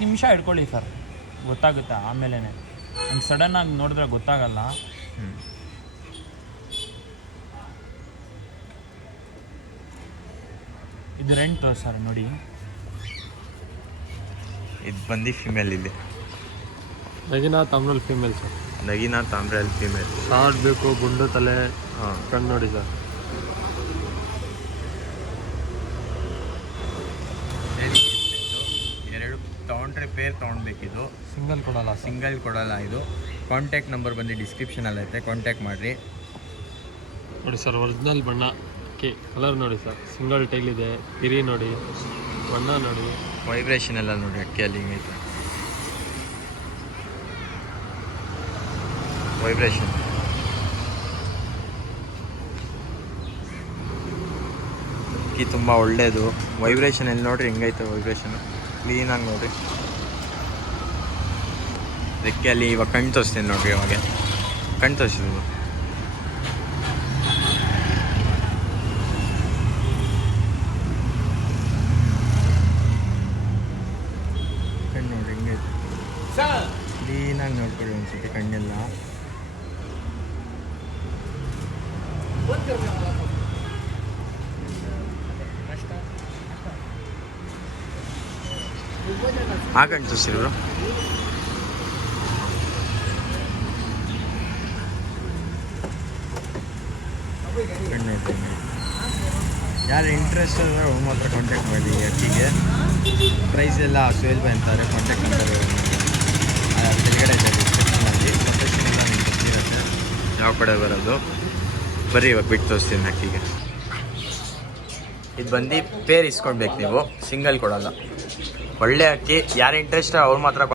ನಿಮಿಷ ಇಟ್ಕೊಳ್ಳಿ ಸರ್, ಗೊತ್ತಾಗುತ್ತೆ ಆಮೇಲೆ. ಹಂಗೆ ಸಡನ್ನಾಗಿ ನೋಡಿದ್ರೆ ಗೊತ್ತಾಗಲ್ಲ. ಇದು ರೆಂಟು ಸರ್ ನೋಡಿ. ಇದು ಬಂದು ಫಿಮೇಲ್ ಇಲ್ಲಿ. ನಗಿನಾ ತಾಮ್ರಲ್ಲಿ ಫಿಮೇಲ್ ಸರ್. ನಗಿನಾ ತಾಮ್ರಲ್ಲಿ ಫಿಮೇಲ್. ಶಾರ್ಟ್ ಬೇಕು, ಗುಂಡು ತಲೆ. ಹಾಂ, ಕಣ್ಣು ನೋಡಿ ಸರ್. ಎರಡು ತೊಗೊಂಡ್ರೆ ಪೇರ್ ತೊಗೊಳ್ಬೇಕಿದು. ಸಿಂಗಲ್ ಕೊಡಲ್ಲ. ಸಿಂಗಲ್ ಕೊಡಲ್ಲ. ಇದು ಕಾಂಟ್ಯಾಕ್ಟ್ ನಂಬರ್ ಬಂದು ಡಿಸ್ಕ್ರಿಪ್ಷನಲ್ಲಿ ಐತೆ, ಕಾಂಟ್ಯಾಕ್ಟ್ ಮಾಡಿರಿ. ನೋಡಿ ಸರ್, ಒರಿಜಿನಲ್ ಬಣ್ಣ ಕಲರ್ ನೋಡಿ ಸರ್. ಸಿಂಗಲ್ ಟೈಲ್ ಇದೆ. ಪಿರಿ ನೋಡಿ, ಬಣ್ಣ ನೋಡಿ, ವೈಬ್ರೇಷನ್ ಎಲ್ಲ ನೋಡಿ ಅಕ್ಕಿಯಲ್ಲಿ ಹಿಂಗೈತೆ. ವೈಬ್ರೇಷನ್ ಅಕ್ಕಿ ತುಂಬ ಒಳ್ಳೆಯದು. ವೈಬ್ರೇಷನ್ ಎಲ್ಲಿ ನೋಡ್ರಿ ಹೆಂಗೈತೆ ವೈಬ್ರೇಷನು, ಕ್ಲೀನಾಗಿ ನೋಡಿರಿ. ರೆಕ್ಕೆಯಲ್ಲಿ ಇವಾಗ ಕಣ್ಣು ತೋರಿಸ್ತೀನಿ ನೋಡಿರಿ. ಇವಾಗ ಕಣ್ಣು ತೋರಿಸಿದ್ರು. ಕಣ್ಣು ನೋಡ್ರಿ ಹೆಂಗೈತೆ, ಕ್ಲೀನಾಗಿ ನೋಡ್ಕೊಳ್ಳಿ ಒಂದ್ಸತಿ ಕಣ್ಣೆಲ್ಲ. ಹಾಕಂಡು ತೋರಿಸಿದ್ರು. ಕಣ್ಣು ನೋಡ್ರಿ, ಯಾರು ಇಂಟ್ರೆಸ್ಟ್ ಆದರೆ ಅವ್ರು ಮಾತ್ರ ಕಾಂಟ್ಯಾಕ್ಟ್ ಮಾಡಿ. ಅಕ್ಕಿಗೆ ಪ್ರೈಸ್ ಎಲ್ಲ ಸೇಲ್ ಅಂತಾರೆ. ಕಾಂಟ್ಯಾಕ್ಟ್ ನಂಬರ್ ಕೆಳಗಡೆ ಇದೆ ಡಿಸ್ಕ್ರಿಪ್ಷನಲ್ಲಿ. ಲೊಕೇಶನ್ ಎಲ್ಲ ನಿಮ್ಗೆ ಗೊತ್ತಿರುತ್ತೆ ಯಾವ ಕಡೆ ಬರೋದು. ಬರೀ ಇವಾಗ ಬಿಟ್ಟು ತೋರಿಸ್ತೀನಿ ಅಕ್ಕಿಗೆ. ಇದು ಬಂದು ಪೇರ್ ಇಸ್ಕೊಳ್ಬೇಕು ನೀವು, ಸಿಂಗಲ್ ಕೊಡೋಲ್ಲ. ಒಳ್ಳೆ ಅಕ್ಕಿ, ಯಾರು ಇಂಟ್ರೆಸ್ಟ್ ಅವ್ರು ಮಾತ್ರ